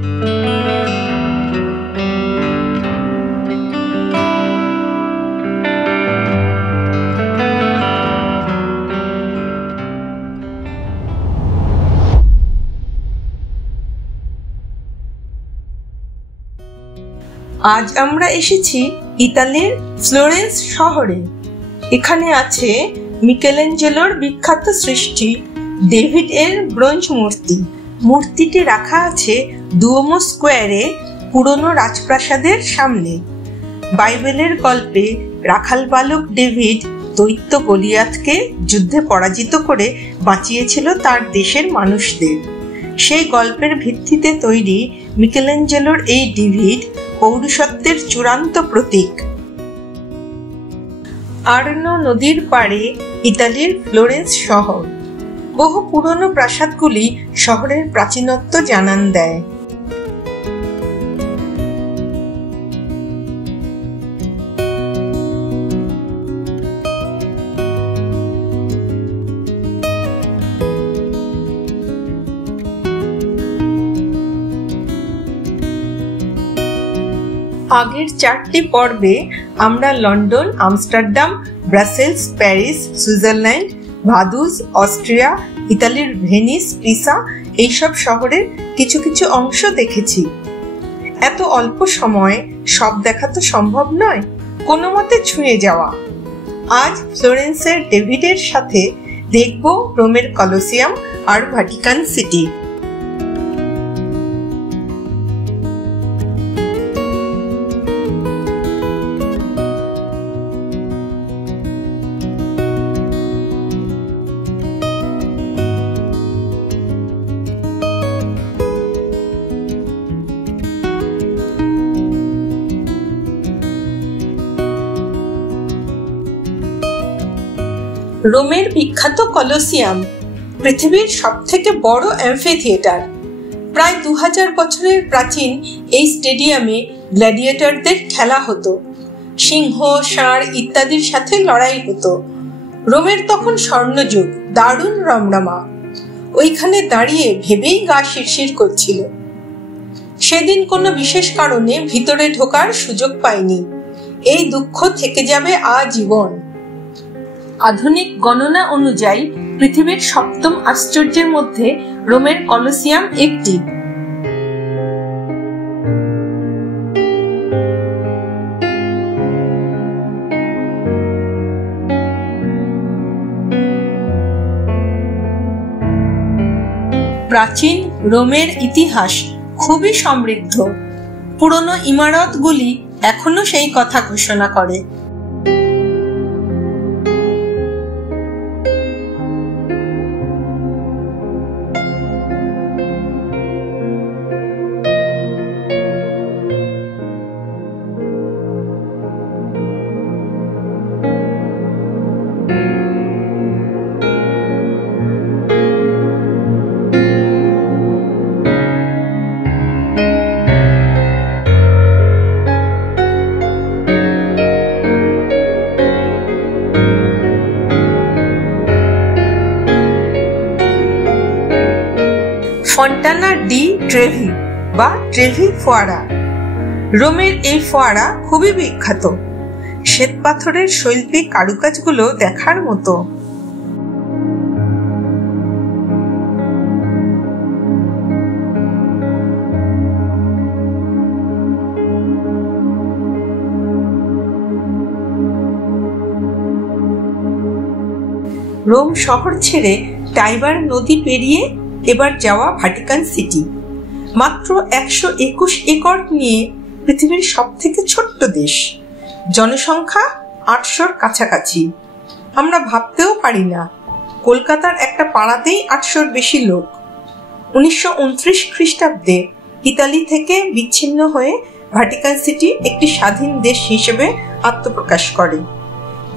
আজ আমরা এসেছি ইতালির ফ্লোরেন্স শহরে। এখানে আছে মিকেলেঞ্জেলোর বিখ্যাত সৃষ্টি ডেভিড এর ব্রোঞ্জ মূর্তি। মূর্তিটি রাখা আছে দুওমো স্কোয়ারে, পুরনো রাজপ্রাসাদের সামনে। বাইবেলের গল্পে রাখাল বালক ডেভিড দৈত্য গলিয়াথকে যুদ্ধে পরাজিত করে বাঁচিয়েছিল তার দেশের মানুষদের। সেই গল্পের ভিত্তিতে তৈরি মিকেলেঞ্জেলোর এই ডেভিড পৌরুষত্বের চূড়ান্ত প্রতীক। আর্নো নদীর পাড়ে ইতালির ফ্লোরেন্স শহর। বহু পুরনো প্রাসাদগুলি শহরের প্রাচীনত্ব জানান দেয়। আগের 4টি পর্বে আমরা London, Amsterdam, Brussels, Paris, Switzerland, Vaduz, Austria, ইতালির ভেনিস, পিসা এইসব শহরের কিছু কিছু অংশ দেখেছি। এত অল্প সময়ে সব দেখা তো সম্ভব নয়, কোনো মতে ছুঁয়ে যাওয়া। আজ ফ্লোরেন্সের ডেভিডের সাথে দেখব রোমের কলোসিয়াম আর ভ্যাটিকান সিটি। রোমের বিখ্যাত কলোসিয়াম পৃথিবীর সবথেকে বড় অ্যাম্ফিথিয়েটার। প্রায় 2000 বছরের প্রাচীন এই স্টেডিয়ামে গ্ল্যাডিয়েটরদের খেলা হতো। সিংহ, ষাঁড় ইত্যাদির সাথে লড়াই হতো। রোমের তখন স্বর্ণযুগ, দারুণ রমরমা। ওইখানে দাঁড়িয়ে ভেবেই গা শিরশির করছিল। সেদিন কোনো বিশেষ কারণে ভিতরে ঢোকার সুযোগ পাইনি। এই দুঃখ থেকে যাবে আজীবন। আধুনিক গণনা অনুযায়ী পৃথিবীর 7ম আশ্চর্যের মধ্যে রোমের কলোসিয়াম একটি। প্রাচীন রোমের ইতিহাস খুবই সমৃদ্ধ। পুরনো ইমারতগুলি এখনো সেই কথা ঘোষণা করে। ফন্টানা ডি ট্রেভি বা ট্রেভি ফোয়ারা। রোমের এই ফোয়ারা খুবই বিখ্যাত। শ্বেতপাথরের শৈল্পিক কারুকাজগুলো দেখার মতো। রোম শহর ছেড়ে টাইবার নদী পেরিয়ে এবার যাওয়া ভ্যাটিকান সিটি। মাত্র 121 একর নিয়ে পৃথিবীর সবথেকে ছোট্ট দেশ। জনসংখ্যা 800-র কাছাকাছি। আমরা ভাবতেও পারি না কলকাতার একটা পাড়াতেই 800-র বেশি লোক। 1929 খ্রিস্টাব্দে ইতালি থেকে বিচ্ছিন্ন হয়ে ভ্যাটিকান সিটি একটি স্বাধীন দেশ হিসেবে আত্মপ্রকাশ করে।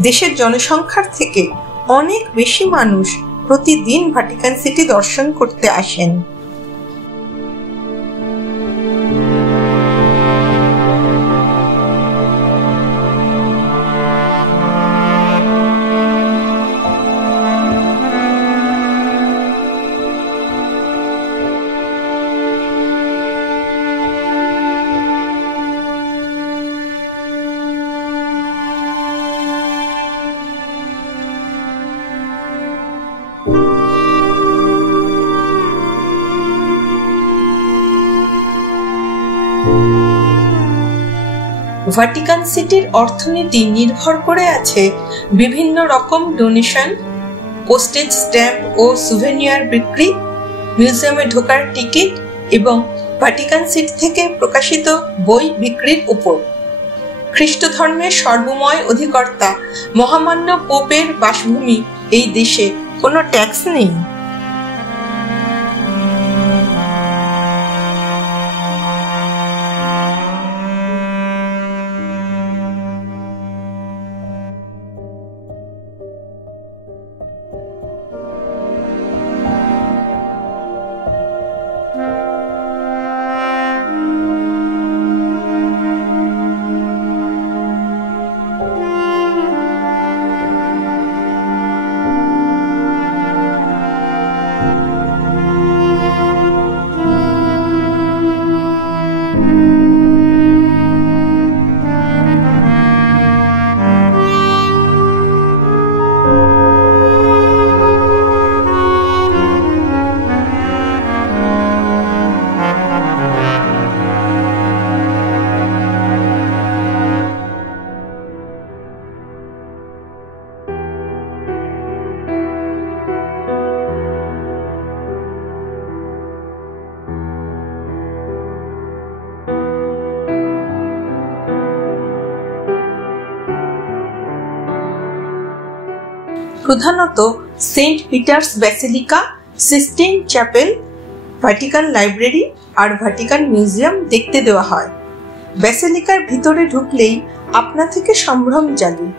দেশের জনসংখ্যার থেকে অনেক বেশি মানুষ প্রতিদিন ভ্যাটিকান সিটি দর্শন করতে আসেন। ভাটিকান সিটির অর্থনীতি নির্ভর করে আছে বিভিন্ন রকম ডোনেশন, পোস্টেজ স্ট্যাম্প ও সুভেনিয়ার বিক্রি, মিউজিয়ামে ঢোকার টিকিট এবং ভাটিকান সিটি থেকে প্রকাশিত বই বিক্রির উপর। খ্রিস্ট ধর্মের সর্বময় অধিকর্তা মহামান্য পোপের বাসভূমি এই দেশে কোনো ট্যাক্স নেই। প্রধানত Saint Peter's Basilica, Sistine Chapel, Vatican library আর ভাটিকান মিউজিয়াম দেখতে দেওয়া হয়। ব্যাসিলিকার ভিতরে ঢুকলেই আপনা থেকে সম্ভ্রম জাগে।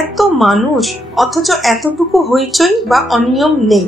এত মানুষ, অথচ এতটুকু হইচই বা অনিয়ম নেই।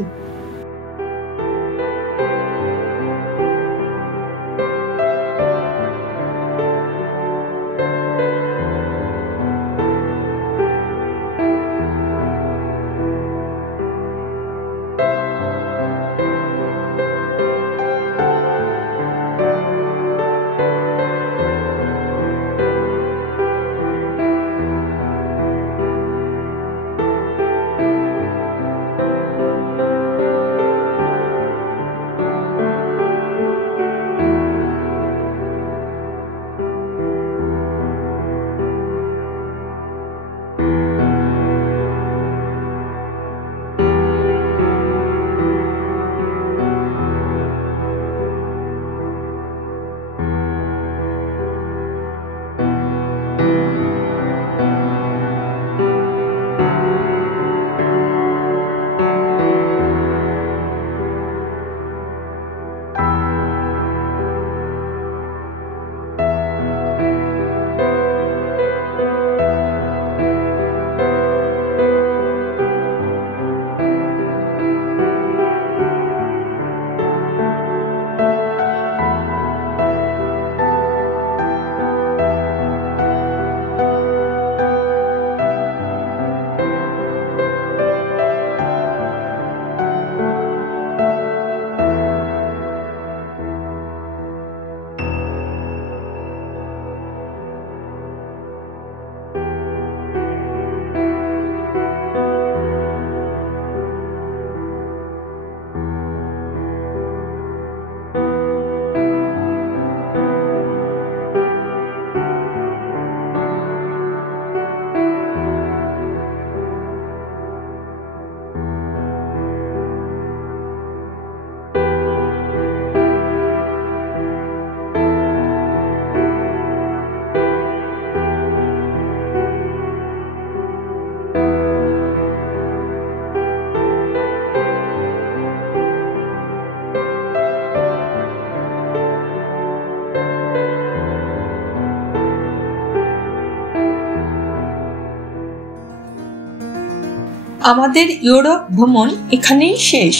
আমাদের ইউরোপ ভ্রমণ এখানেই শেষ।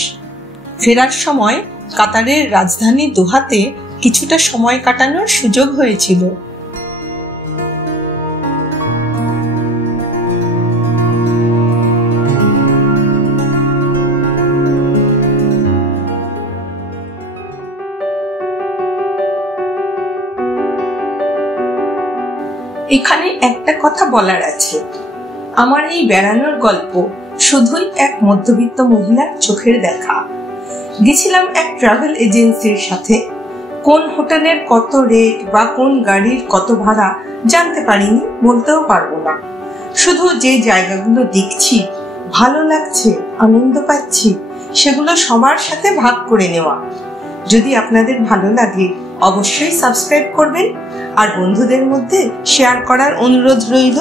ফেরার সময় কাতারের রাজধানী দোহাতে কিছুটা সময় কাটানোর সুযোগ হয়েছিল। এখানে একটা কথা বলার আছে, আমার এই বেড়ানোর গল্প শুধুই এক মধ্যবিত্ত মহিলার চোখের দেখা। গেছিলাম এক ট্রাভেল এজেন্সির সাথে, কোন হোটেলের কত রেট বা কোন গাড়ির কত ভাড়া জানতে পারিনি, বলতেও পারবো না। শুধু যে জায়গাগুলো দেখছি, ভালো লাগছে, আনন্দ পাচ্ছি, সেগুলো সবার সাথে ভাগ করে নেওয়া। যদি আপনাদের ভালো লাগে অবশ্যই সাবস্ক্রাইব করবেন আর বন্ধুদের মধ্যে শেয়ার করার অনুরোধ রইল।